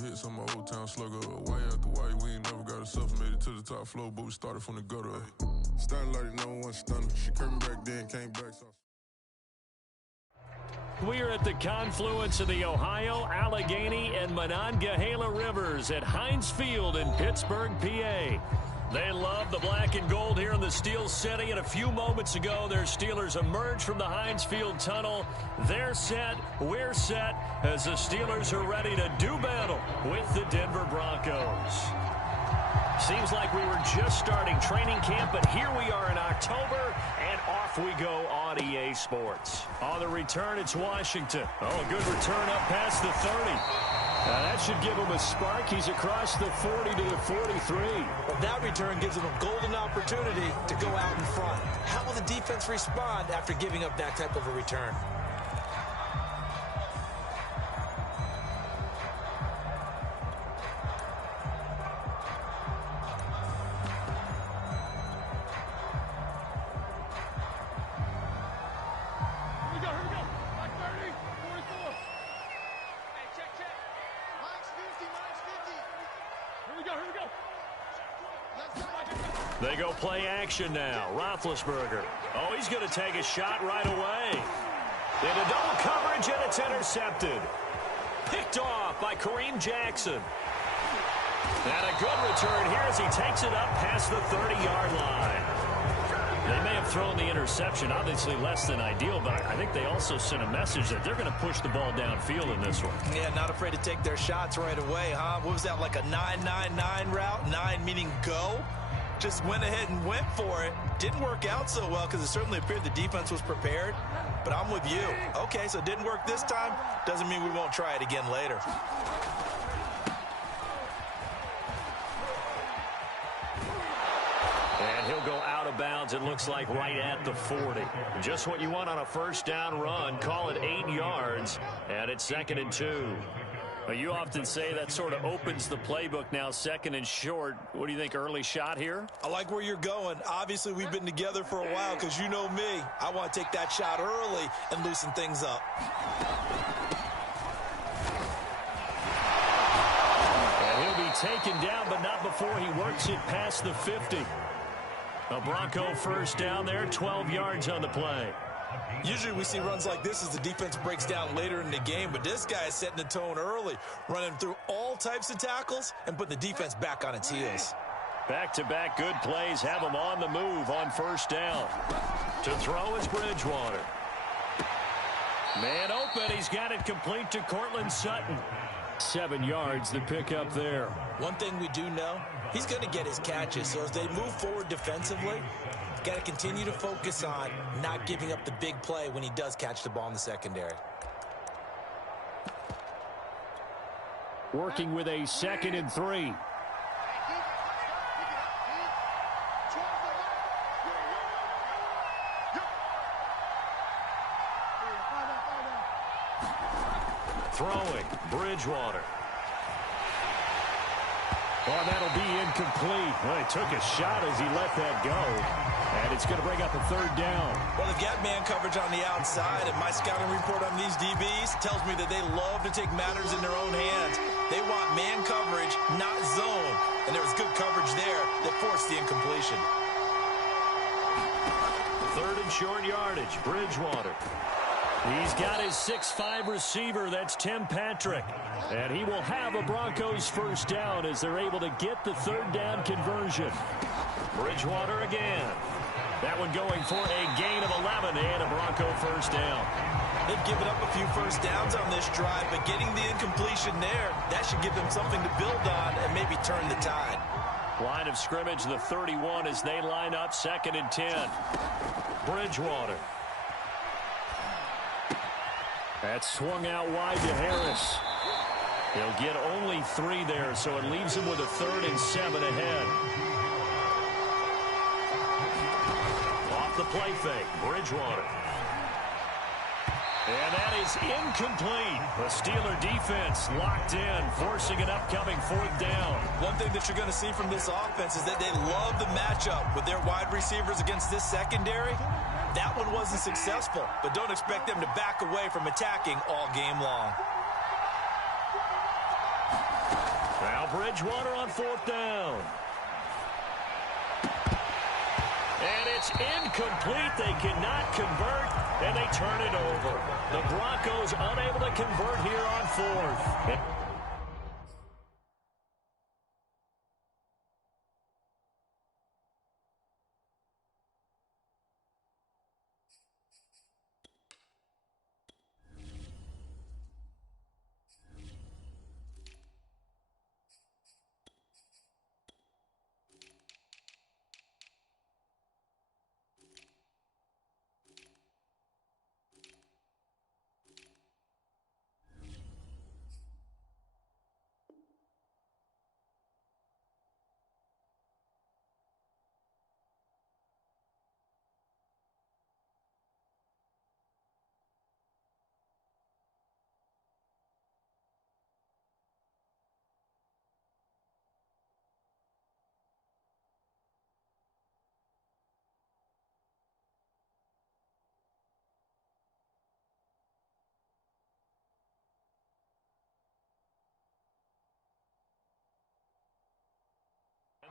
hits on my old town slugger. White after white, we ain't never got herself made it to the top floor, but we started from the gutter. Starting like no one stunner. She came back then, came back. We are at the confluence of the Ohio, Allegheny, and Monongahela Rivers at Heinz Field in Pittsburgh, PA. They love the black and gold here in the Steel City, and a few moments ago, their Steelers emerged from the Heinz Field tunnel. They're set, we're set, as the Steelers are ready to do battle with the Denver Broncos. Seems like we were just starting training camp, but here we are in October, and off we go on EA Sports. On the return, it's Washington. Oh, a good return up past the 30. That should give him a spark. He's across the 40 to the 43. Well, that return gives him a golden opportunity to go out in front. How will the defense respond after giving up that type of a return? They go play action now. Roethlisberger. Oh, he's going to take a shot right away. Into double coverage, and it's intercepted. Picked off by Kareem Jackson. And a good return here as he takes it up past the 30-yard line. They may have thrown the interception, obviously less than ideal, but I think they also sent a message that they're going to push the ball downfield in this one. Yeah, not afraid to take their shots right away, huh? What was that, like a 9-9-9 route? 9 meaning go? Just went ahead and went for it. Didn't work out so well because it certainly appeared the defense was prepared. But I'm with you. Okay, so it didn't work this time. Doesn't mean we won't try it again later. And he'll go out of bounds, it looks like, right at the 40. Just what you want on a first down run. Call it 8 yards, and it's 2nd and 2. You often say that sort of opens the playbook now, 2nd and short. What do you think, early shot here? I like where you're going. Obviously, we've been together for a while because you know me. I want to take that shot early and loosen things up. And he'll be taken down, but not before he works it past the 50. A Bronco first down there, 12 yards on the play. Usually we see runs like this as the defense breaks down later in the game, but this guy is setting the tone early, running through all types of tackles and putting the defense back on its heels. Back-to-back good plays have him on the move on first down. To throw is Bridgewater. Man open, he's got it complete to Cortland Sutton. 7 yards, the pickup there. One thing we do know, he's going to get his catches, so as they move forward defensively, got to continue to focus on not giving up the big play when he does catch the ball in the secondary. Working with a 2nd and 3. Throwing, Bridgewater. Oh, that'll be incomplete. Well, he took a shot as he let that go. And it's going to bring up a 3rd down. Well, they've got man coverage on the outside, and my scouting report on these DBs tells me that they love to take matters in their own hands. They want man coverage, not zone. And there was good coverage there that forced the incompletion. 3rd and short yardage, Bridgewater. He's got his 6'5" receiver, that's Tim Patrick. And he will have a Broncos first down as they're able to get the 3rd down conversion. Bridgewater again. That one going for a gain of 11 and a Bronco first down. They've given up a few first downs on this drive, but getting the incompletion there, that should give them something to build on and maybe turn the tide. Line of scrimmage, the 31 as they line up, 2nd and 10. Bridgewater. That's swung out wide to Harris. He'll get only 3 there, so it leaves him with a 3rd and 7 ahead. Off the play fake, Bridgewater. And that is incomplete. The Steeler defense locked in, forcing an upcoming 4th down. One thing that you're going to see from this offense is that they love the matchup with their wide receivers against this secondary. That one wasn't successful, but don't expect them to back away from attacking all game long. Bridgewater on 4th down. And it's incomplete. They cannot convert, and they turn it over. The Broncos unable to convert here on 4th.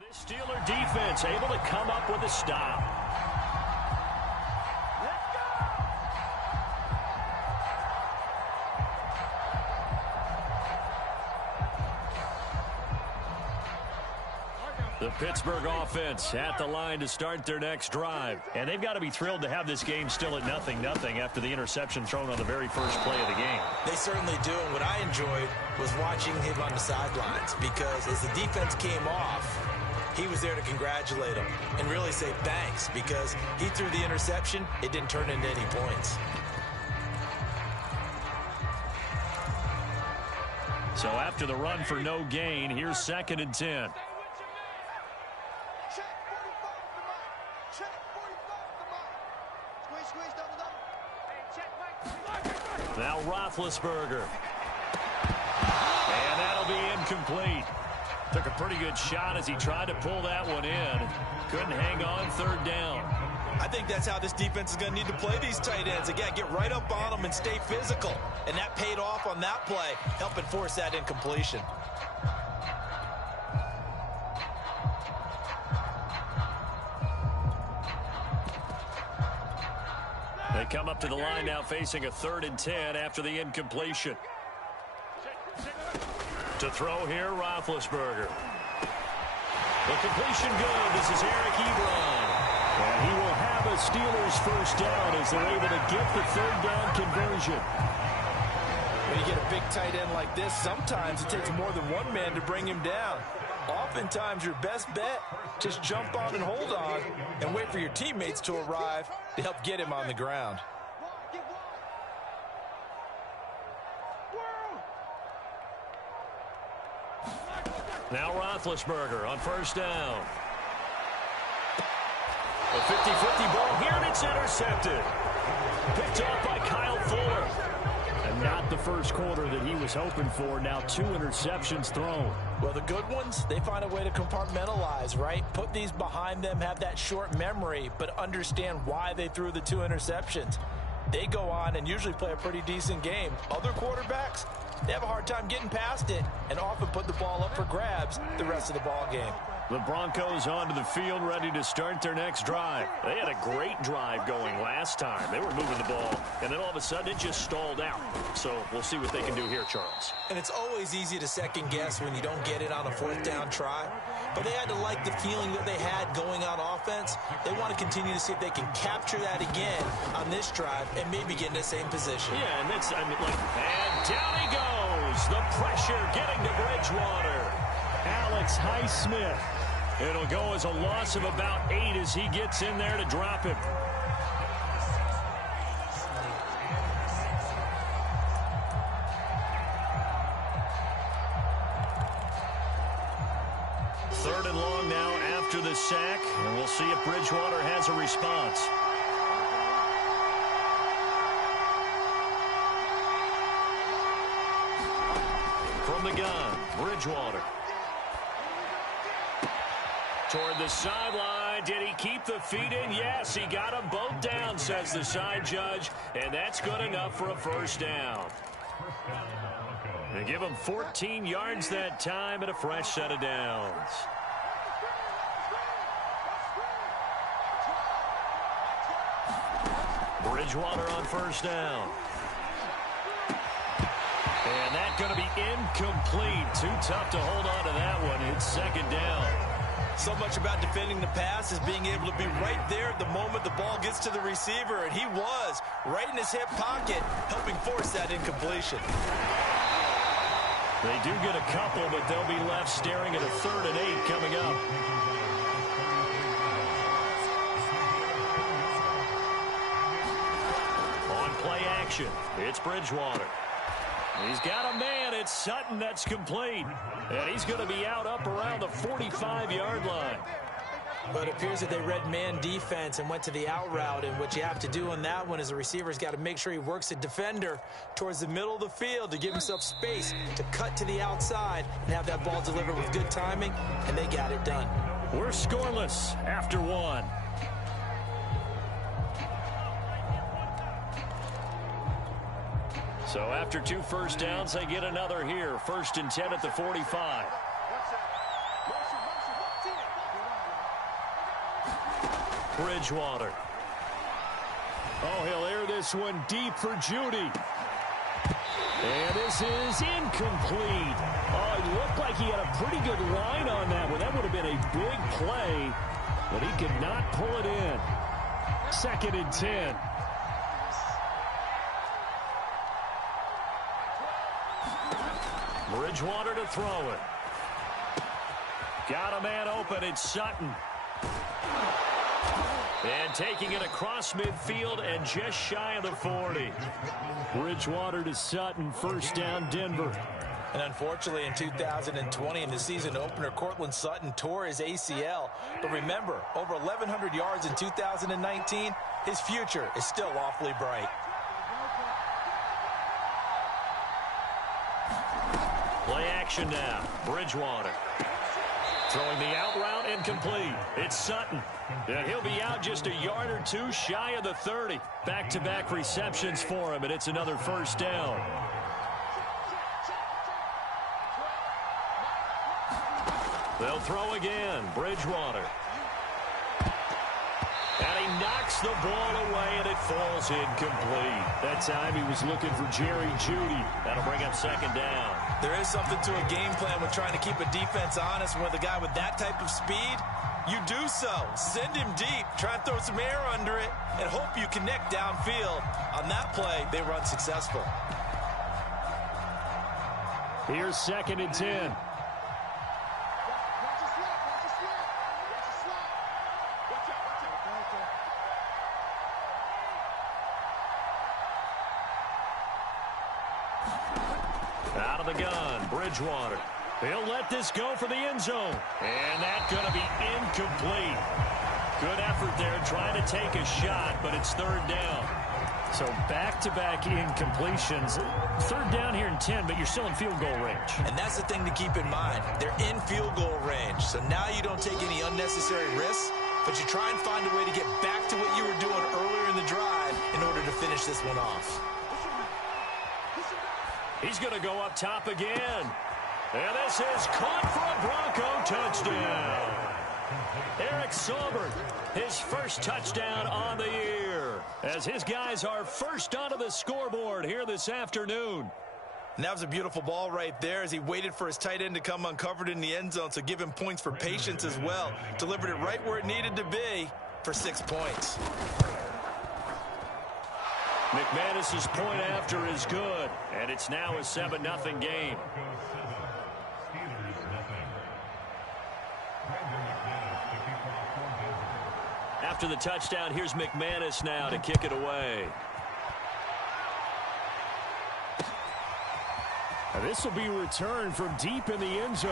This Steeler defense able to come up with a stop. Let's go! The Pittsburgh offense at the line to start their next drive. And they've got to be thrilled to have this game still at 0-0 after the interception thrown on the very first play of the game. They certainly do. And what I enjoyed was watching him on the sidelines, because as the defense came off, he was there to congratulate him and really say thanks, because he threw the interception. It didn't turn into any points. So after the run for no gain, here's 2nd and 10. Now Roethlisberger. And that'll be incomplete. Took a pretty good shot as he tried to pull that one in. Couldn't hang on 3rd down. I think that's how this defense is going to need to play these tight ends. Again, get right up on them and stay physical. And that paid off on that play, helping force that incompletion. They come up to the line now facing a 3rd and 10 after the incompletion. To throw here, Roethlisberger. The completion good. This is Eric Ebron. And he will have a Steelers first down as they're able to get the 3rd down conversion. When you get a big tight end like this, sometimes it takes more than one man to bring him down. Oftentimes, your best bet, just jump on and hold on and wait for your teammates to arrive to help get him on the ground. Now Roethlisberger on 1st down. A 50-50 ball here, and it's intercepted. Picked off by Kyle Fuller. And not the first quarter that he was hoping for. Now 2 interceptions thrown. Well, the good ones, they find a way to compartmentalize, right? Put these behind them, have that short memory, but understand why they threw the 2 interceptions. They go on and usually play a pretty decent game. Other quarterbacks, they have a hard time getting past it and often put the ball up for grabs the rest of the ball game. The Broncos onto the field ready to start their next drive. They had a great drive going last time. They were moving the ball, and then all of a sudden it just stalled out. So we'll see what they can do here, Charles. And it's always easy to second guess when you don't get it on a 4th down try. But they had to like the feeling that they had going on offense. They want to continue to see if they can capture that again on this drive and maybe get in the same position. Yeah, and that's, and down he goes. The pressure getting to Bridgewater. Alex Highsmith. It'll go as a loss of about 8 as he gets in there to drop him. Third and long now after the sack, and we'll see if Bridgewater has a response. From the gun, Bridgewater. Toward the sideline. Did he keep the feet in? Yes, he got them both down, says the side judge. And that's good enough for a first down. They give him 14 yards that time and a fresh set of downs. Bridgewater on first down. And that's going to be incomplete. Too tough to hold on to that one. It's second down. So much about defending the pass is being able to be right there at the moment the ball gets to the receiver, and he was right in his hip pocket, helping force that incompletion. They do get a couple, but they'll be left staring at a 3rd and 8 coming up. On play action, it's Bridgewater. He's got a man. It's Sutton that's complete. And he's going to be out up around the 45-yard line. But it appears that they read man defense and went to the out route. And what you have to do on that one is the receiver's got to make sure he works the defender towards the middle of the field to give himself space to cut to the outside and have that ball delivered with good timing. And they got it done. We're scoreless after 1. So after 2 first downs, they get another here. 1st and 10 at the 45. Bridgewater. Oh, he'll air this one deep for Judy. And this is incomplete. Oh, it looked like he had a pretty good line on that one. That would have been a big play, but he could not pull it in. 2nd and 10. Bridgewater to throw it. Got a man open. It's Sutton. And taking it across midfield and just shy of the 40. Bridgewater to Sutton. First down, Denver. And unfortunately, in 2020, in the season opener, Cortland Sutton tore his ACL. But remember, over 1,100 yards in 2019, his future is still awfully bright. Play action now. Bridgewater. Throwing the out route incomplete. It's Sutton. And he'll be out just a yard or 2 shy of the 30. Back-to-back receptions for him, and it's another first down. They'll throw again. Bridgewater. And he knocks the ball away, and it falls incomplete. That time he was looking for Jerry Judy. That'll bring up second down. There is something to a game plan with trying to keep a defense honest. With a guy with that type of speed, you do so. Send him deep. Try and throw some air under it and hope you connect downfield. On that play, they were unsuccessful. Here's 2nd and 10. Out of the gun, Bridgewater. He'll let this go for the end zone. And that's going to be incomplete. Good effort there trying to take a shot, but it's 3rd down. So back-to-back incompletions. 3rd down here in 10, but you're still in field goal range. And that's the thing to keep in mind. They're in field goal range. So now you don't take any unnecessary risks, but you try and find a way to get back to what you were doing earlier in the drive in order to finish this one off. He's going to go up top again. And this is caught for a Bronco touchdown. Eric Saubert, his first touchdown on the year, as his guys are first onto the scoreboard here this afternoon. And that was a beautiful ball right there as he waited for his tight end to come uncovered in the end zone, so give him points for patience as well. Delivered it right where it needed to be for 6 points. McManus's point after is good, and it's now a 7-0 game. After the touchdown, here's McManus now to kick it away. And this will be returned from deep in the end zone.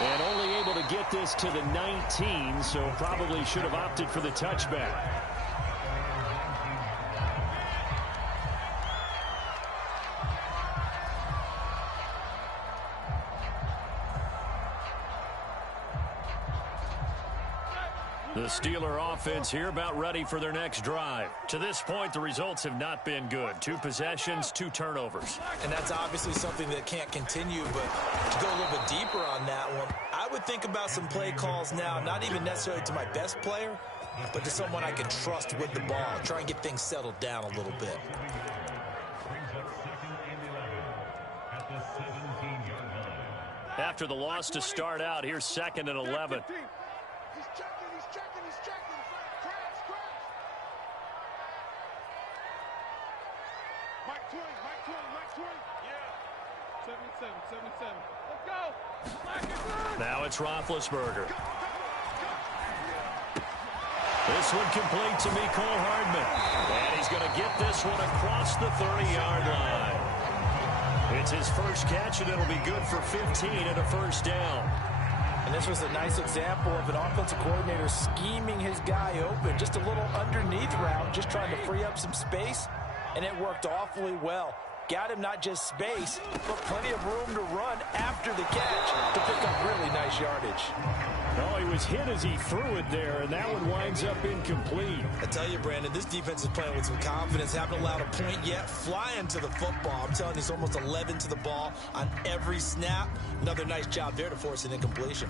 And only able to get this to the 19, so probably should have opted for the touchback. The Steeler offense here about ready for their next drive. To this point, the results have not been good. 2 possessions, 2 turnovers. And that's obviously something that can't continue, but to go a little bit deeper on that one, I would think about some play calls now, not even necessarily to my best player, but to someone I can trust with the ball. Try and get things settled down a little bit. After the loss to start out, here's 2nd and 11. He's checking. Crash. Mike 20. Yeah. 77. Let's go. Now it's Roethlisberger. This one complete to Mecole Hardman. And he's going to get this one across the 30-yard line. It's his first catch, and it'll be good for 15 and a first down. And this was a nice example of an offensive coordinator scheming his guy open. Just a little underneath route, just trying to free up some space, and it worked awfully well. Got him not just space, but plenty of room to run after the catch to pick up really nice yardage. Oh, he was hit as he threw it there, and that one winds up incomplete. I tell you, Brandon, this defense is playing with some confidence. Haven't allowed a point yet. Flying to the football. I'm telling you, it's almost 11 to the ball on every snap. Another nice job there to force an incompletion.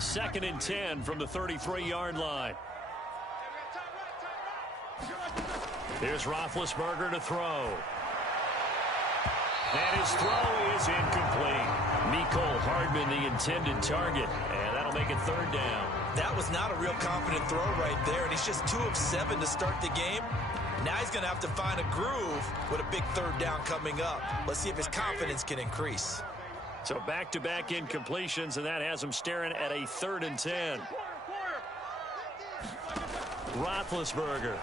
2nd and 10 from the 33-yard line. Here's Roethlisberger to throw. And his throw is incomplete. Mecole Hardman, the intended target. And that'll make it 3rd down. That was not a real confident throw right there. And he's just 2 of 7 to start the game. Now he's going to have to find a groove with a big 3rd down coming up. Let's see if his confidence can increase. So back-to-back incompletions, and that has him staring at a 3rd and 10. Roethlisberger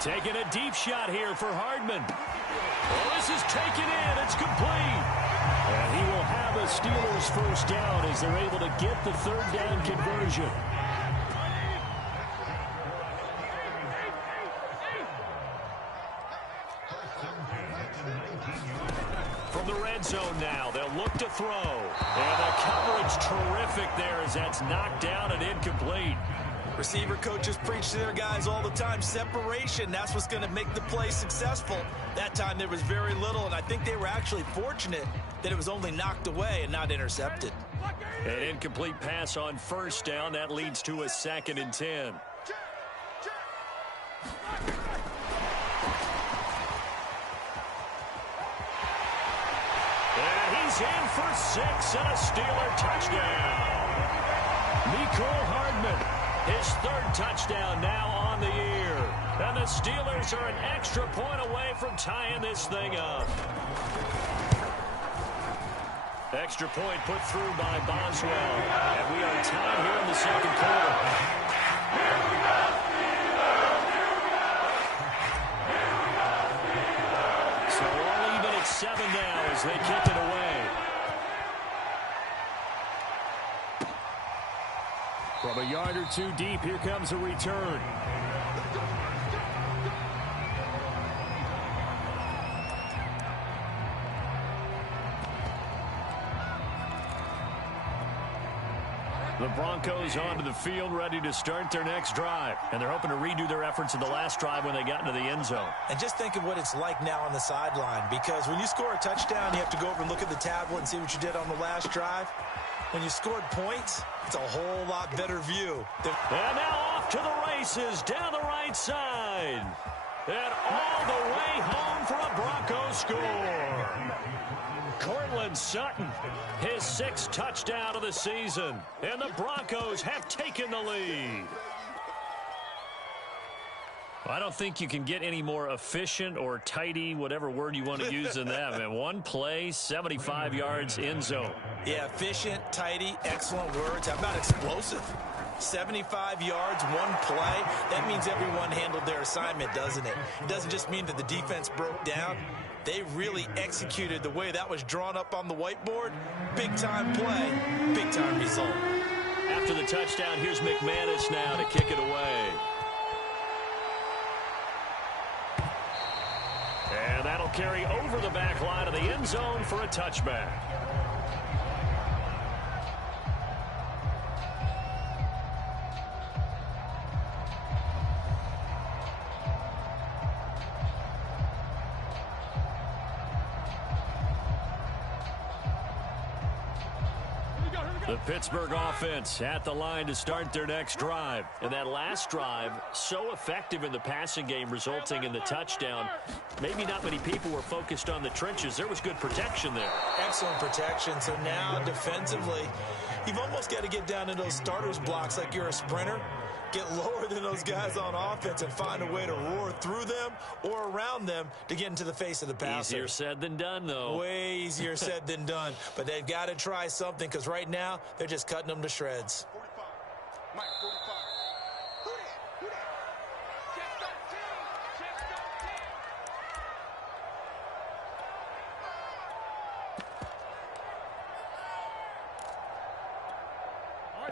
taking a deep shot here for Hardman. Oh, this is taken in. It's complete. And he will have a Steelers first down as they're able to get the 3rd down conversion. From the red zone now, they'll look to throw. And the coverage terrific there as that's knocked down and incomplete. Receiver coaches preach to their guys all the time. Separation, that's what's going to make the play successful. That time there was very little, and I think they were actually fortunate that it was only knocked away and not intercepted. An incomplete pass on 1st down. That leads to a 2nd and 10. And he's in for 6 and a Steeler touchdown. Mecole Hardman, his 3rd touchdown now on the year. And the Steelers are an extra point away from tying this thing up. Extra point put through by Boswell. And we are tied here in the 2nd quarter. So all even at 7 now as they kick it away. From a yard or 2 deep, here comes a return. The Broncos onto the field, ready to start their next drive. And they're hoping to redo their efforts in the last drive when they got into the end zone. And just think of what it's like now on the sideline, because when you score a touchdown, you have to go over and look at the tablet and see what you did on the last drive. When you scored points, it's a whole lot better view. And now off to the races down the right side. And all the way home for a Bronco score. Cortland Sutton, his 6th touchdown of the season. And the Broncos have taken the lead. I don't think you can get any more efficient or tidy, whatever word you want to use in that. Man, 1 play, 75 yards, end zone. Yeah, efficient, tidy, excellent words. How about explosive? 75 yards, 1 play. That means everyone handled their assignment, doesn't it? It doesn't just mean that the defense broke down. They really executed the way that was drawn up on the whiteboard. Big-time play, big-time result. After the touchdown, here's McManus now to kick it away. And that'll carry over the back line of the end zone for a touchback. The Pittsburgh offense at the line to start their next drive. And that last drive, so effective in the passing game, resulting in the touchdown. Maybe not many people were focused on the trenches. There was good protection there. Excellent protection. So now defensively, you've almost got to get down to those starters blocks like you're a sprinter. Get lower than those guys on offense and find a way to roar through them or around them to get into the face of the passer. Easier said than done, though. Way easier said than done. But they've got to try something because right now they're just cutting them to shreds. 45. Mike, 45. Who that? Who that? Check 13. Check 13.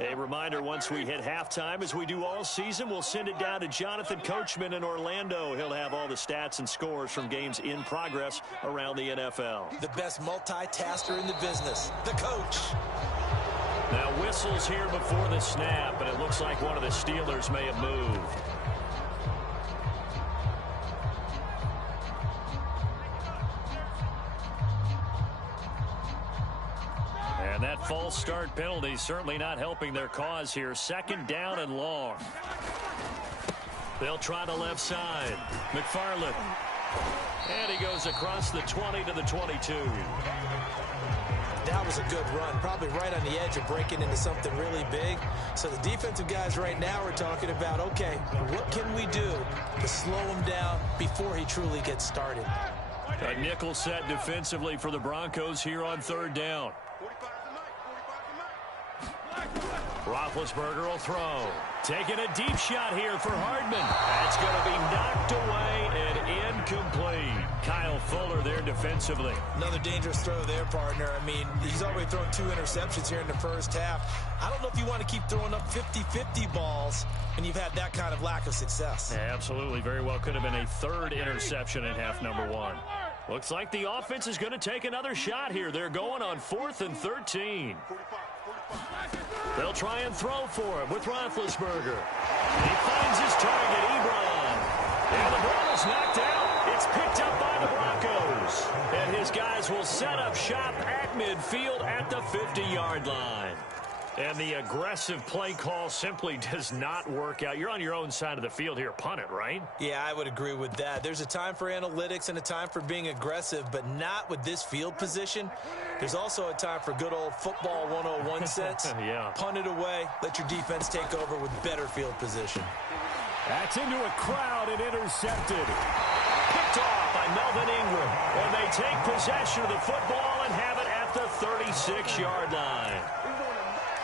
A reminder, once we hit halftime, as we do all season, we'll send it down to Jonathan Coachman in Orlando. He'll have all the stats and scores from games in progress around the NFL. The best multitasker in the business, the coach. Now whistles here before the snap, and it looks like one of the Steelers may have moved. And that false start penalty certainly not helping their cause here. Second down and long. They'll try the left side. McFarland. And he goes across the 20 to the 22. That was a good run, probably right on the edge of breaking into something really big. So the defensive guys right now are talking about, okay, what can we do to slow him down before he truly gets started? A nickel set defensively for the Broncos here on third down. 45 to Mike. 45 to Mike. Roethlisberger will throw. Taking a deep shot here for Hardman. That's going to be knocked away and incomplete. Kyle Fuller there defensively. Another dangerous throw there, partner. I mean, he's already thrown 2 interceptions here in the first half. I don't know if you want to keep throwing up 50-50 balls when you've had that kind of lack of success. Yeah, absolutely. Very well could have been a third interception in half number 1. Looks like the offense is going to take another shot here. They're going on 4th and 13. They'll try and throw for him with Roethlisberger. He finds his target, Ebron. And the ball is knocked out. It's picked up by the Broncos. And his guys will set up shop at midfield at the 50-yard line. And the aggressive play call simply does not work out. You're on your own side of the field here. Punt it, right? Yeah, I would agree with that. There's a time for analytics and a time for being aggressive, but not with this field position. There's also a time for good old football 101 sense. Yeah. Punt it away. Let your defense take over with better field position. That's into a crowd and intercepted. Picked off by Melvin Ingram. And they take possession of the football and have it at the 36-yard line.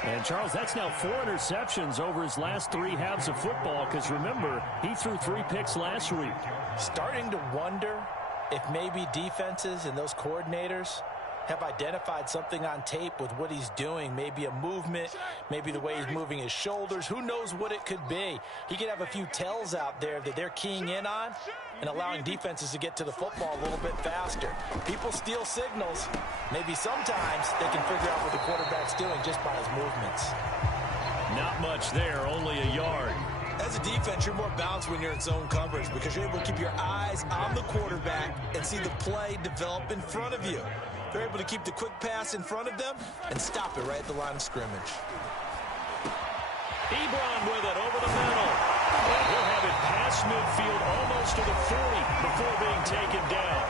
And, Charles, that's now 4 interceptions over his last 3 halves of football because, remember, he threw 3 picks last week. Starting to wonder if maybe defenses and those coordinators have identified something on tape with what he's doing. Maybe a movement, maybe the way he's moving his shoulders. Who knows what it could be? He could have a few tells out there that they're keying in on and allowing defenses to get to the football a little bit faster. People steal signals. Maybe sometimes they can figure out what the quarterback's doing just by his movements. Not much there, only a yard. As a defense, you're more balanced when you're in zone coverage because you're able to keep your eyes on the quarterback and see the play develop in front of you. They're able to keep the quick pass in front of them and stop it right at the line of scrimmage. Ebron with it over the middle. And he'll have it past midfield almost to the 40 before being taken down.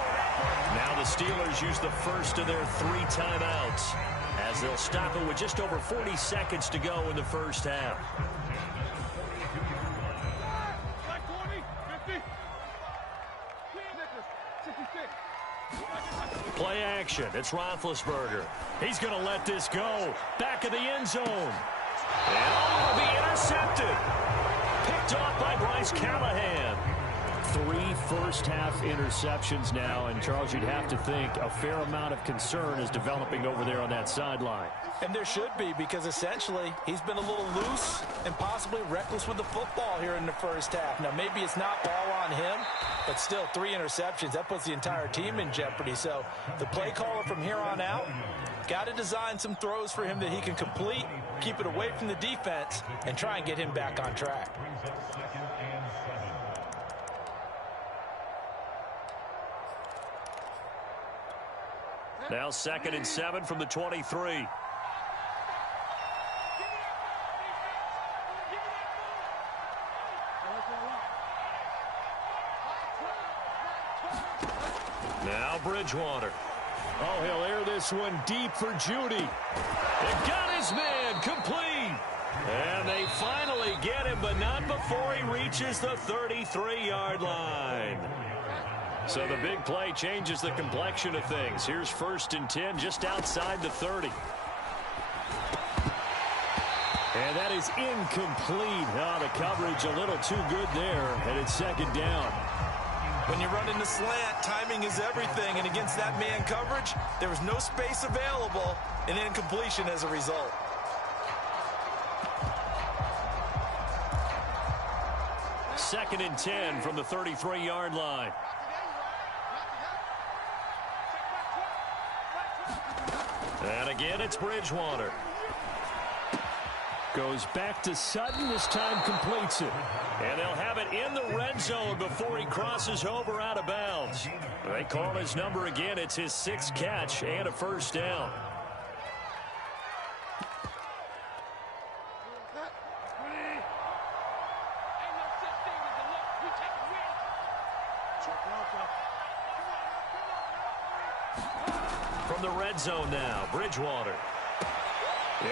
Now the Steelers use the first of their 3 timeouts as they'll stop it with just over 40 seconds to go in the first half. Like 20, 50. 66. Play action. It's Roethlisberger. He's going to let this go. Back of the end zone. And will be intercepted. Picked off by Bryce Callahan. 3 first-half interceptions now. And, Charles, you'd have to think a fair amount of concern is developing over there on that sideline. And there should be because, essentially, he's been a little loose and possibly reckless with the football here in the first half. Now, maybe it's not all on him, but still 3 interceptions. That puts the entire team in jeopardy. So the play caller from here on out got to design some throws for him that he can complete, keep it away from the defense, and try and get him back on track. Now 2nd and 7 from the 23. Now Bridgewater. Oh, he'll air this one deep for Judy. It got his man complete. And they finally get him, but not before he reaches the 33-yard line. So the big play changes the complexion of things. Here's 1st and 10 just outside the 30. And that is incomplete. Oh, the coverage a little too good there, and it's 2nd down. When you run into slant, timing is everything, and against that man coverage, there was no space available, and incompletion as a result. Second and 10 from the 33-yard line. And again, it's Bridgewater. Goes back to Sutton. This time completes it. And they'll have it in the red zone before he crosses over out of bounds. They call his number again. It's his 6th catch and a 1st down. From the red zone now, Bridgewater.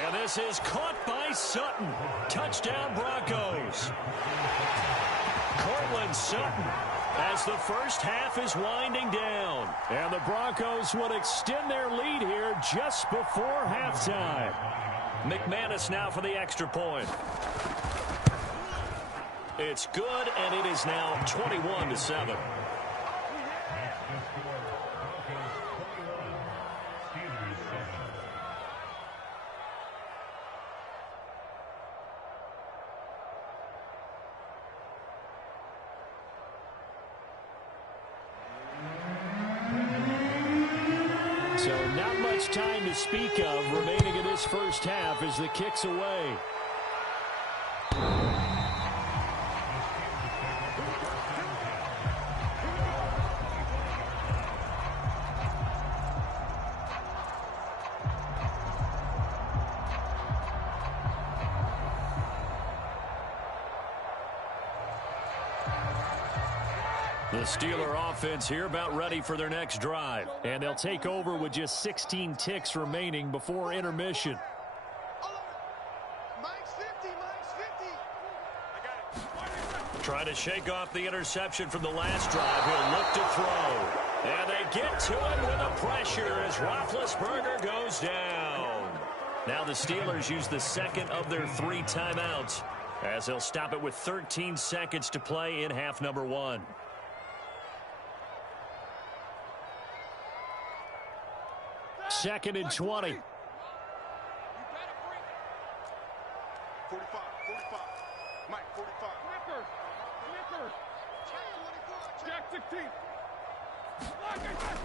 And this is caught by Sutton. Touchdown, Broncos. Cortland Sutton as the first half is winding down. And the Broncos would extend their lead here just before halftime. McManus now for the extra point. It's good, and it is now 21-7. So not much time to speak of remaining in this first half as the kick's away. The Steeler offense here about ready for their next drive. And they'll take over with just 16 ticks remaining before intermission. Trying to shake off the interception from the last drive. He'll look to throw. And they get to him with the pressure as Roethlisberger goes down. Now the Steelers use the second of their 3 timeouts as they'll stop it with 13 seconds to play in half number 1. Second and 20. 45. Mike, 45. Jack 16.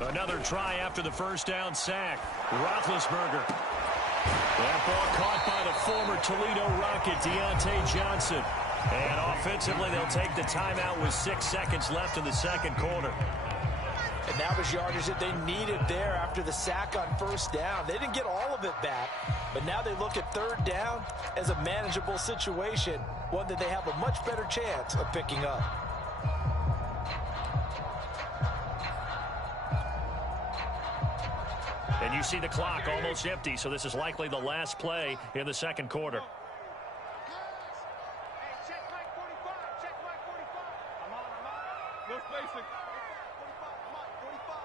Another try after the first down sack. Roethlisberger. That ball caught by the former Toledo Rocket, Deontay Johnson. And offensively, they'll take the timeout with 6 seconds left in the second quarter. And that was yardage that they needed there after the sack on first down. They didn't get all of it back, but now they look at third down as a manageable situation, one that they have a much better chance of picking up. And you see the clock almost empty, so this is likely the last play in the second quarter. Check Mike 45. Check Mike 45. I'm on. Let's basic. 45.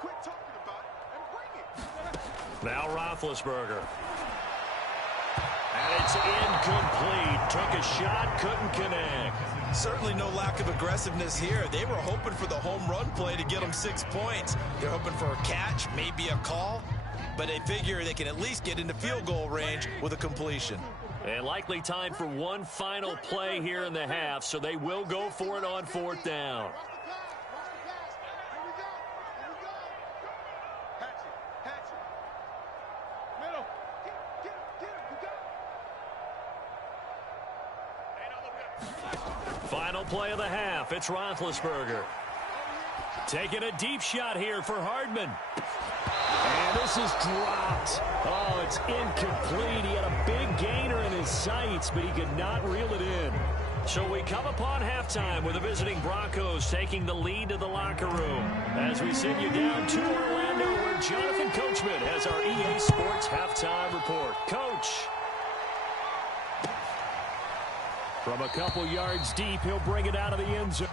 Quit talking about it and bring it. Now Roethlisberger. And it's incomplete. Took a shot, couldn't connect. Certainly no lack of aggressiveness here. They were hoping for the home run play to get them 6 points. They're hoping for a catch, maybe a call, but they figure they can at least get into field goal range with a completion. And likely time for one final play here in the half, so they will go for it on 4th down. Final play of the half. It's Roethlisberger. Taking a deep shot here for Hardman. And this is dropped. Oh, it's incomplete. He had a big gainer in his sights, but he could not reel it in. So we come upon halftime with the visiting Broncos taking the lead to the locker room. As we send you down to Orlando, where Jonathan Coachman has our EA Sports halftime report. Coach. From a couple yards deep, he'll bring it out of the end zone.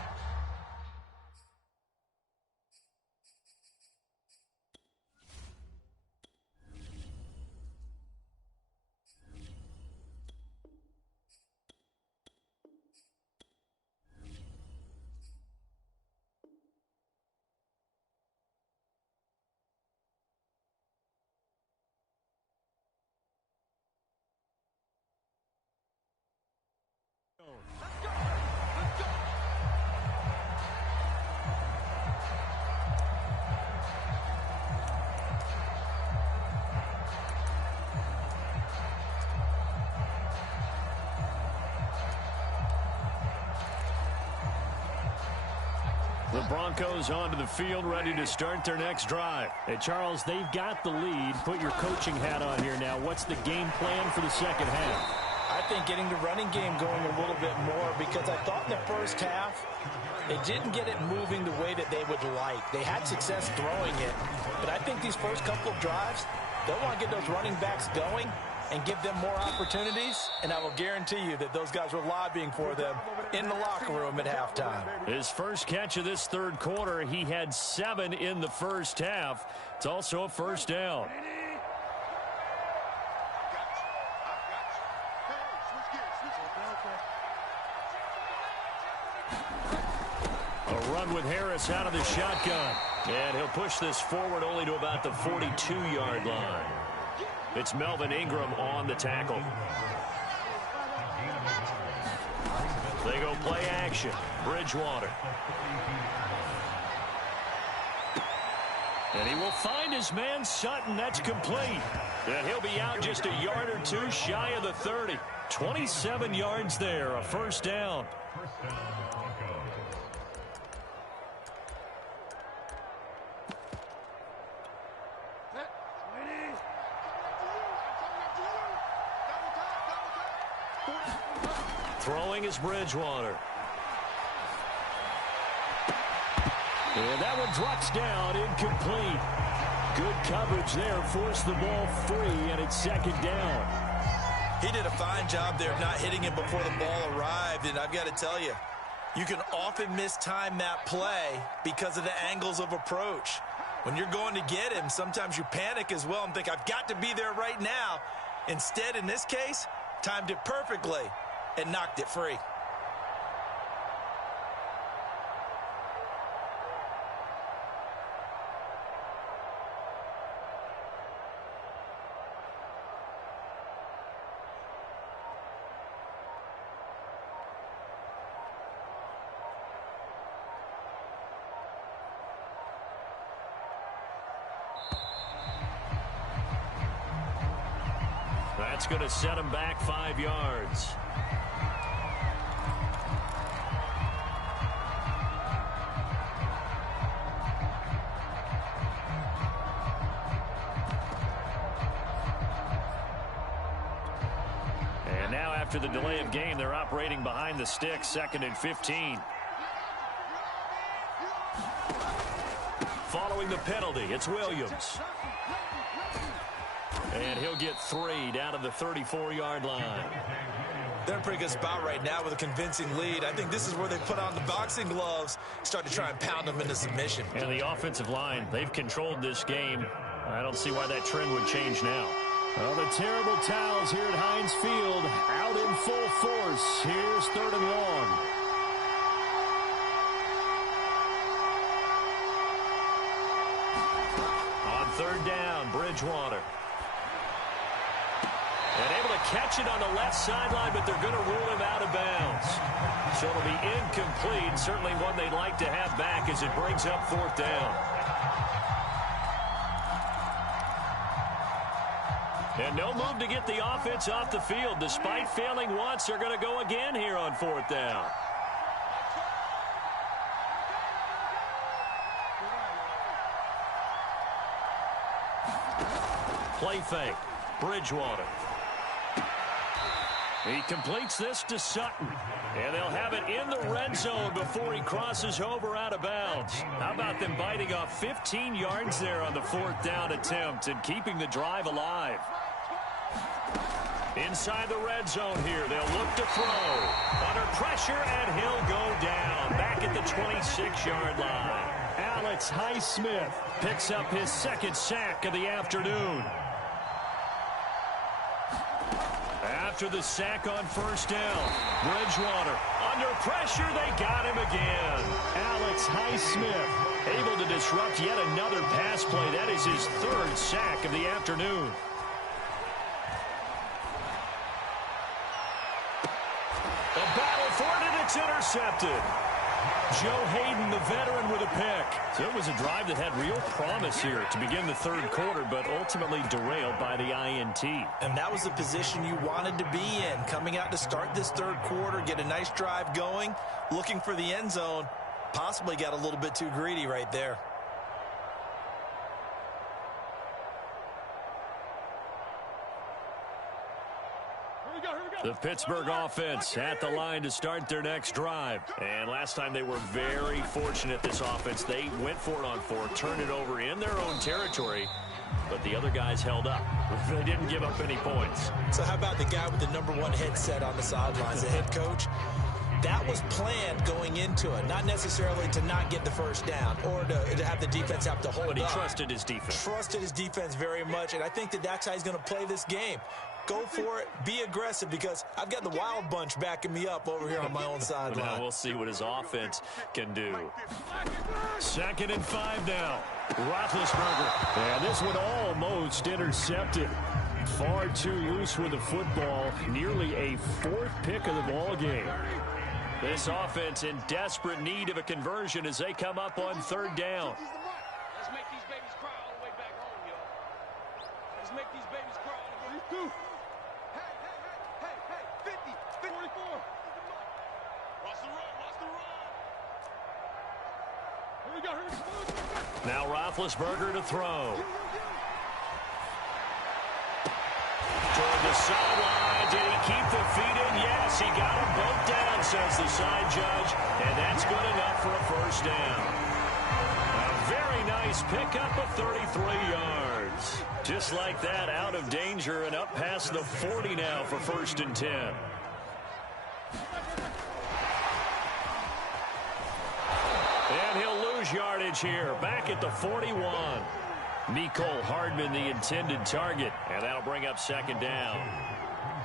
The Broncos onto the field, ready to start their next drive. Hey, Charles, they've got the lead. Put your coaching hat on here now. What's the game plan for the second half? I think getting the running game going a little bit more, because I thought in the first half they didn't get it moving the way that they would like. They had success throwing it, but I think these first couple of drives, they'll want to get those running backs going and give them more opportunities, and I will guarantee you that those guys were lobbying for them in the locker room at halftime. His first catch of this third quarter, he had 7 in the first half. It's also a first down. A run with Harris out of the shotgun. And he'll push this forward only to about the 42-yard line. It's Melvin Ingram on the tackle. They go play action. Bridgewater. And he will find his man Sutton. That's complete. And he'll be out just a yard or two shy of the 30. 27 yards there, a first down. Throwing is Bridgewater. And that one drops down, incomplete. Good coverage there, forced the ball free, and it's second down. He did a fine job there of not hitting him before the ball arrived, and I've got to tell you, you can often mistime that play because of the angles of approach. When you're going to get him, sometimes you panic as well and think, I've got to be there right now. Instead, in this case, timed it perfectly and knocked it free. That's going to set him back 5 yards. And now after the delay of game, they're operating behind the sticks, 2nd and 15. Following the penalty, it's Williams. And he'll get 3 down to the 34-yard line. They're in a pretty good spot right now with a convincing lead. I think this is where they put on the boxing gloves, start to try and pound them into submission. And the offensive line, they've controlled this game. I don't see why that trend would change now. Well, the terrible towels here at Heinz Field out in full force. Here's 3rd and long. On 3rd down, Bridgewater. And able to catch it on the left sideline, but they're going to rule him out of bounds. So it'll be incomplete. Certainly one they'd like to have back as it brings up 4th down. And no move to get the offense off the field. Despite failing once, they're going to go again here on 4th down. Play fake. Bridgewater. He completes this to Sutton. And they'll have it in the red zone before he crosses over out of bounds. How about them biting off 15 yards there on the 4th down attempt and keeping the drive alive? Inside the red zone here, they'll look to throw. Under pressure, and he'll go down. Back at the 26-yard line. Alex Highsmith Picks up his 2nd sack of the afternoon. After the sack on 1st down, Bridgewater under pressure, they got him again. Alex Highsmith Able to disrupt yet another pass play. That is his 3rd sack of the afternoon. The battle for it, and it's intercepted. Joe Hayden, the veteran, with a pick. So it was a drive that had real promise here to begin the 3rd quarter, but ultimately derailed by the INT. And that was the position you wanted to be in, coming out to start this 3rd quarter, get a nice drive going, looking for the end zone. Possibly got a little bit too greedy right there. The Pittsburgh offense at the line to start their next drive. And last time they were very fortunate, this offense. They went for it on 4, turned it over in their own territory, but the other guys held up. They didn't give up any points. So how about the guy with the #1 headset on the sidelines, the head coach? That was planned going into it, not necessarily to not get the 1st down or to have the defense have to hold up. But he trusted his defense. Trusted his defense very much, and I think that's how he's going to play this game. Go for it, be aggressive, because I've got the wild bunch backing me up over here on my own sideline. Now we'll see what his offense can do. 2nd and 5 now. Roethlisberger. And this one almost intercepted. Far too loose with the football. Nearly a 4th pick of the ball game. This offense in desperate need of a conversion as they come up on 3rd down. Let's make these babies cry all the way back home, yo. Let's make these babies cry all the way back home. Hey, 50, 44. Watch the run, watch the run. Here we go, here we go. Now Roethlisberger to throw. Toward the sideline. Did he keep the feet in? Yes, he got them both down, says the side judge. And that's good enough for a 1st down. A very nice pickup of 33 yards. Just like that, out of danger and up past the 40 now for 1st and 10. And he'll lose yardage here. Back at the 41. Mecole Hardman, the intended target. And that'll bring up 2nd down.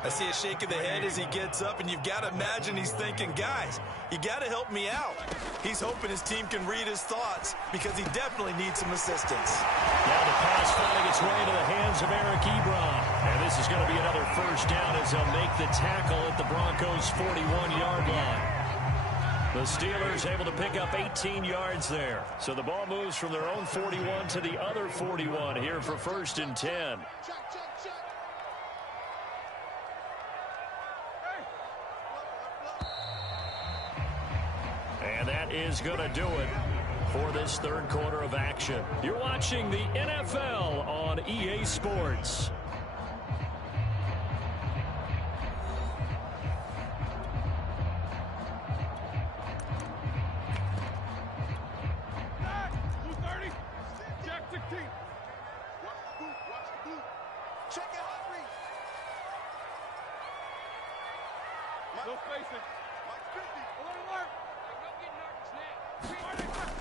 I see a shake of the head as he gets up, and you've got to imagine he's thinking, guys, you got to help me out. He's hoping his team can read his thoughts because he definitely needs some assistance. Now the pass finding its way into the hands of Eric Ebron. And this is going to be another 1st down as they'll make the tackle at the Broncos' 41-yard line. The Steelers able to pick up 18 yards there. So the ball moves from their own 41 to the other 41 here for 1st and 10. And that is going to do it for this 3rd quarter of action. You're watching the NFL on EA Sports.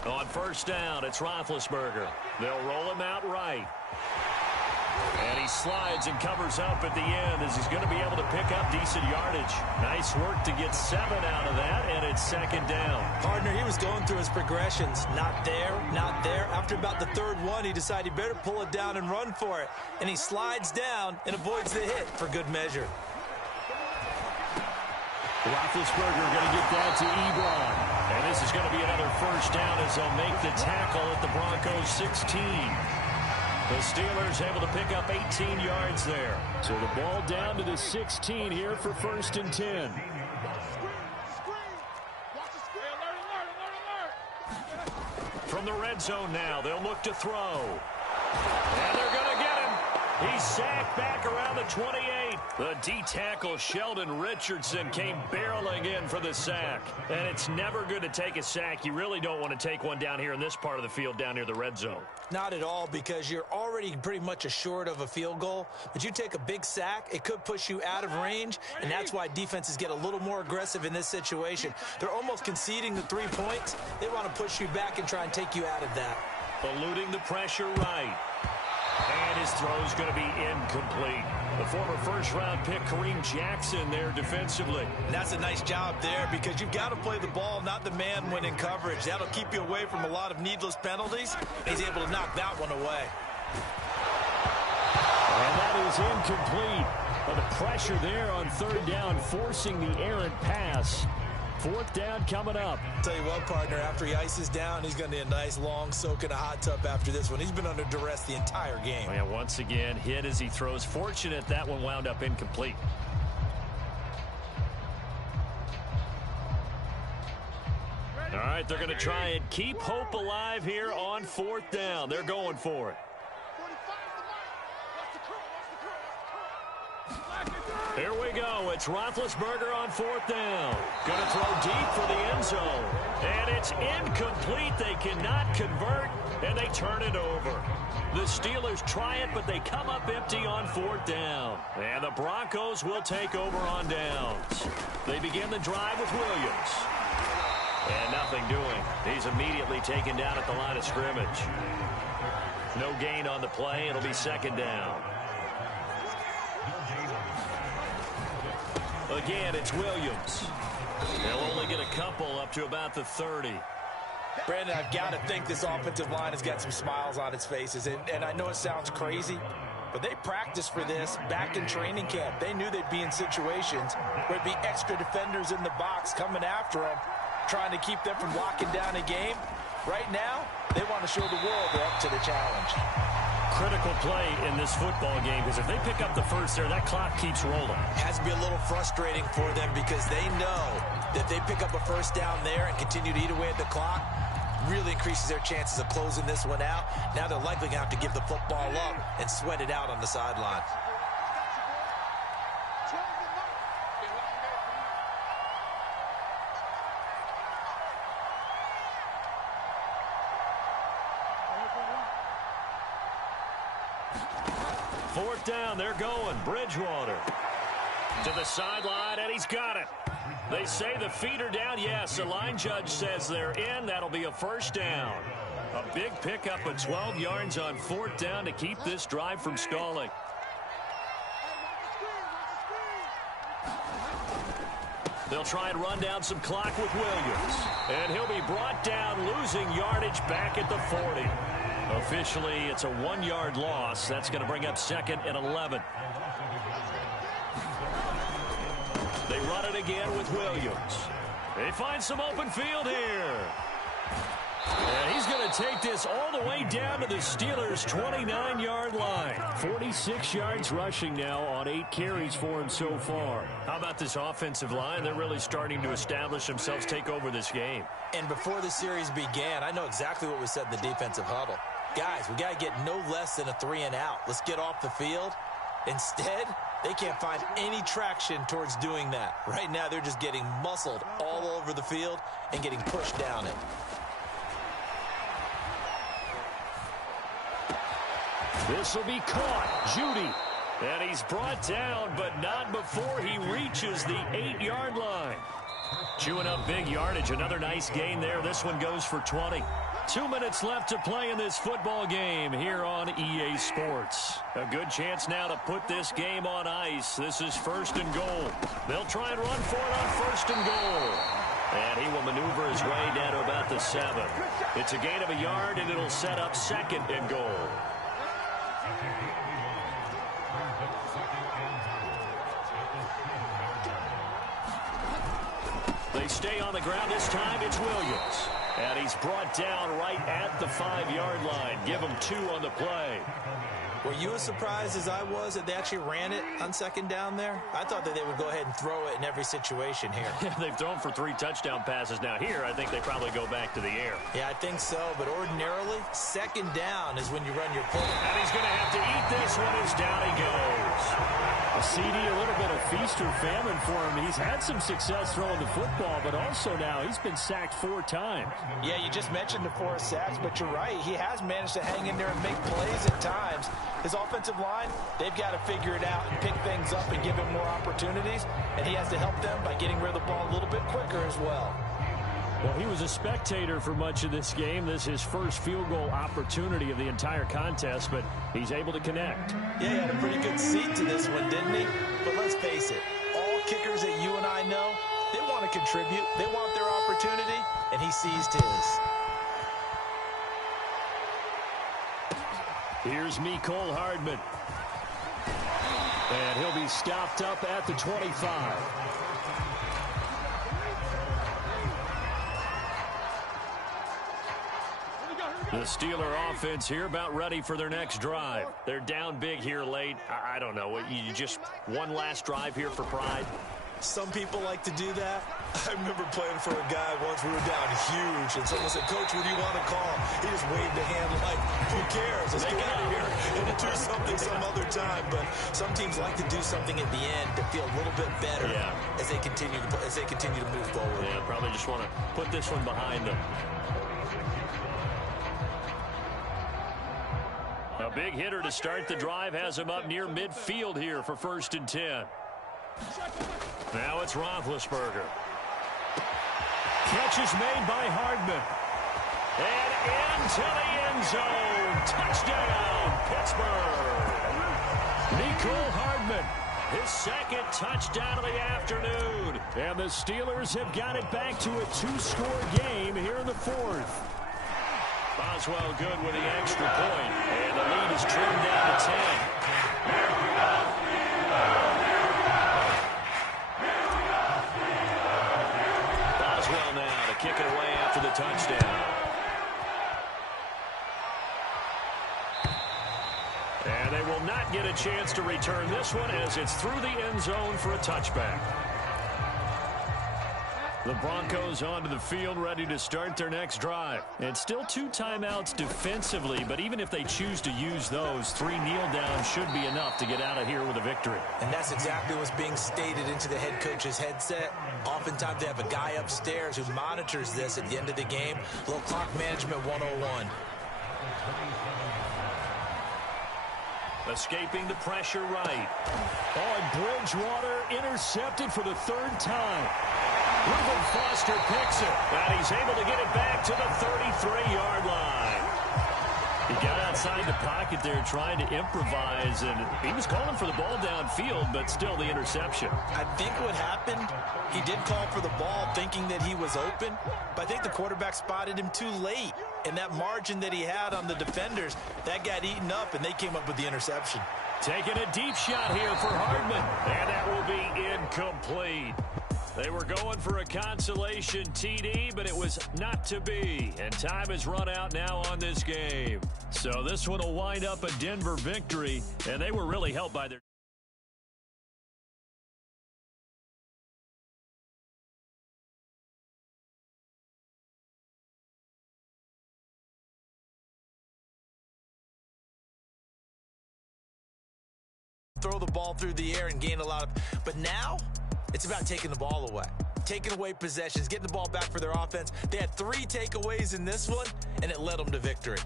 On 1st down, it's Roethlisberger. They'll roll him out right. And he slides and covers up at the end as he's going to be able to pick up decent yardage. Nice work to get 7 out of that, and it's 2nd down. Partner, he was going through his progressions. Not there, not there. After about the 3rd one, he decided he better pull it down and run for it. And he slides down and avoids the hit for good measure. Roethlisberger going to get that to Ebron. And this is going to be another 1st down as they'll make the tackle at the Broncos' 16. The Steelers able to pick up 18 yards there. So the ball down to the 16 here for 1st and 10. From the red zone now, they'll look to throw. And they're going to get him. He's sacked back around the 28. The D-tackle Sheldon Richardson came barreling in for the sack. And it's never good to take a sack. You really don't want to take one down here in this part of the field down near the red zone. Not at all, because you're already pretty much assured of a field goal. But you take a big sack, it could push you out of range, and that's why defenses get a little more aggressive in this situation. They're almost conceding the 3 points. They want to push you back and try and take you out of that. Eluding the pressure right. And his throw is going to be incomplete. The former first-round pick, Kareem Jackson, there defensively. And that's a nice job there, because you've got to play the ball, not the man when in coverage. That'll keep you away from a lot of needless penalties. He's able to knock that one away. And that is incomplete. But the pressure there on third down, forcing the errant pass. Fourth down coming up. Tell you what, partner, after he ices down, he's going to need a nice long soak in a hot tub after this one. He's been under duress the entire game. And once again, hit as he throws. Fortunate that one wound up incomplete. All right, they're going to try and keep hope alive here on fourth down. They're going for it. Here we go. It's Roethlisberger on fourth down. Going to throw deep for the end zone. And it's incomplete. They cannot convert, and they turn it over. The Steelers try it, but they come up empty on fourth down. And the Broncos will take over on downs. They begin the drive with Williams. And nothing doing. He's immediately taken down at the line of scrimmage. No gain on the play. It'll be second down. Again, it's Williams. They'll only get a couple up to about the 30. Brandon, I've got to think this offensive line has got some smiles on its faces. And I know it sounds crazy, but they practiced for this back in training camp. They knew they'd be in situations where there'd be extra defenders in the box coming after them, trying to keep them from locking down a game. Right now, they want to show the world they're up to the challenge. Critical play in this football game, because if they pick up the first there, that clock keeps rolling. It has to be a little frustrating for them, because they know that they pick up a first down there and continue to eat away at the clock, really increases their chances of closing this one out. Now they're likely going to have to give the football up and sweat it out on the sideline. Fourth down, they're going. Bridgewater to the sideline, and he's got it. They say the feet are down. Yes, the line judge says they're in. That'll be a first down. A big pickup of 12 yards on fourth down to keep this drive from stalling. They'll try and run down some clock with Williams. And he'll be brought down, losing yardage back at the 40. Officially, it's a 1-yard loss. That's going to bring up second and 11. They run it again with Williams. They find some open field here. And he's going to take this all the way down to the Steelers' 29-yard line. 46 yards rushing now on 8 carries for him so far. How about this offensive line? They're really starting to establish themselves, take over this game. And before the series began, I know exactly what was said in the defensive huddle. Guys, we got to get no less than a 3-and-out. Let's get off the field. Instead, they can't find any traction towards doing that. Right now, they're just getting muscled all over the field and getting pushed down it. This will be caught. Judy. And he's brought down, but not before he reaches the 8-yard line. Chewing up big yardage. Another nice gain there. This one goes for 20. 2 minutes left to play in this football game here on EA Sports. A good chance now to put this game on ice. This is first and goal. They'll try and run for it on first and goal. And he will maneuver his way down to about the 7. It's a gain of a yard, and it'll set up second and goal. They stay on the ground. This time it's Williams. And he's brought down right at the 5-yard line. Give him 2 on the play. Were you as surprised as I was that they actually ran it on second down there? I thought that they would go ahead and throw it in every situation here. They've thrown for 3 touchdown passes now. Here, I think they probably go back to the air. Yeah, I think so. But ordinarily, second down is when you run your play. And he's going to have to eat this this one is down he goes. A CD, a little bit of feast or famine for him. He's had some success throwing the football, but also now he's been sacked 4 times. Yeah, you just mentioned the 4 sacks, but you're right. He has managed to hang in there and make plays at times. His offensive line, they've got to figure it out and pick things up and give him more opportunities, and he has to help them by getting rid of the ball a little bit quicker as well. Well, he was a spectator for much of this game. This is his first field goal opportunity of the entire contest, but he's able to connect. Yeah, he had a pretty good seat to this one, didn't he? But let's face it, all kickers that you and I know, they want to contribute. They want their opportunity, and he seized his. Here's Mecole Hardman. And he'll be stopped up at the 25. The Steeler offense here about ready for their next drive. They're down big here late. I don't know. You just one last drive here for pride? Some people like to do that. I remember playing for a guy once. We were down huge, and someone said, "Coach, what do you want to call?" He just waved a hand like, "Who cares? Let's get out of here and do something some other time." But some teams like to do something at the end to feel a little bit better as they continue to move forward. Yeah, probably just want to put this one behind them. A big hitter to start the drive has him up near midfield here for 1st and 10. Now it's Roethlisberger. Catch is made by Hardman. And into the end zone. Touchdown, Pittsburgh. Mecole Hardman. His 2nd touchdown of the afternoon. And the Steelers have got it back to a 2-score game here in the 4th. Boswell good with the extra point. And the lead is trimmed down to 10. Boswell now to kick it away after the touchdown. And they will not get a chance to return this one as it's through the end zone for a touchback. The Broncos onto the field ready to start their next drive. And still 2 timeouts defensively, but even if they choose to use those, 3 kneel downs should be enough to get out of here with a victory. And that's exactly what's being stated into the head coach's headset. Oftentimes they have a guy upstairs who monitors this at the end of the game. A little clock management 101. Escaping the pressure right. Oh, and Bridgewater intercepted for the 3rd time. Reuben Foster picks it, and he's able to get it back to the 33-yard line. He got outside the pocket there trying to improvise, and he was calling for the ball downfield, but still the interception. I think what happened, he did call for the ball thinking that he was open, but I think the quarterback spotted him too late. And that margin that he had on the defenders, that got eaten up, and they came up with the interception. Taking a deep shot here for Hardman, and that will be incomplete. They were going for a consolation TD, but it was not to be. And time has run out now on this game. So this one will wind up a Denver victory, and they were really helped by their... Throw the ball through the air and gain a lot of... But now, it's about taking the ball away. Taking away possessions, getting the ball back for their offense. They had 3 takeaways in this one, and it led them to victory.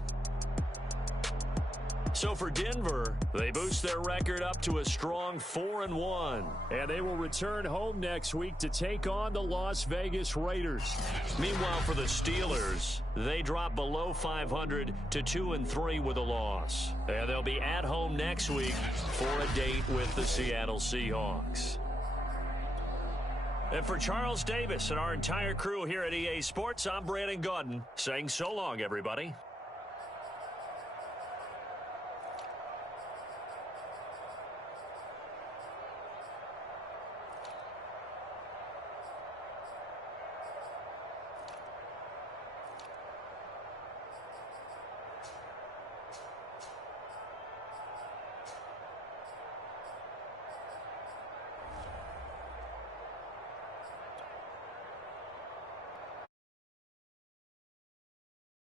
So for Denver, they boost their record up to a strong 4-1. And they will return home next week to take on the Las Vegas Raiders. Meanwhile, for the Steelers, they drop below 500 to 2-3 with a loss. And they'll be at home next week for a date with the Seattle Seahawks. And for Charles Davis and our entire crew here at EA Sports, I'm Brandon Gaudin saying so long, everybody.